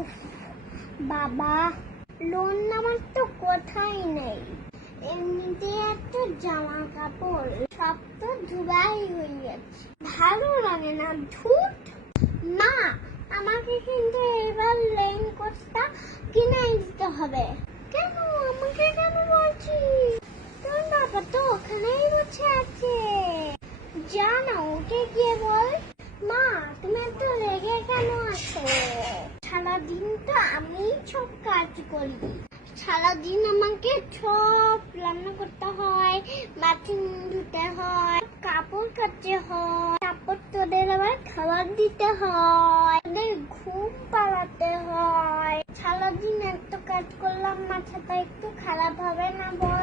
উফ বাবা, লোন নেওয়ার তো কথাই নেই। এমনিতে একটা জামা কাপড় সব তো ধুলাই হয়ে গেছে, ভালো লাগে না। ধুত মা, আমাকে কিন্তু এবার রেইনকোটটা কিনে দিতে হবে। কেন আমাকে কেন বলছিস? তোর বাবা তো ওখানেই বসে আছে, জানো ওকে গিয়ে বল। মা, তুমি এত রেগে কেন আছো? সারাদিন তো আমি সব কাজ করি, সারাদিন আমাকে সব রান্না করতে হয়, বাথরুম ধুতে হয়, কাপড় কাচতে হয়, তারপর তোদের আবার খাবার দিতে হয়, তোদের ঘুম পাড়াতে হয়। সারাদিন এত কাজ করলাম, মাথাটা একটু খারাপ হবে না বল?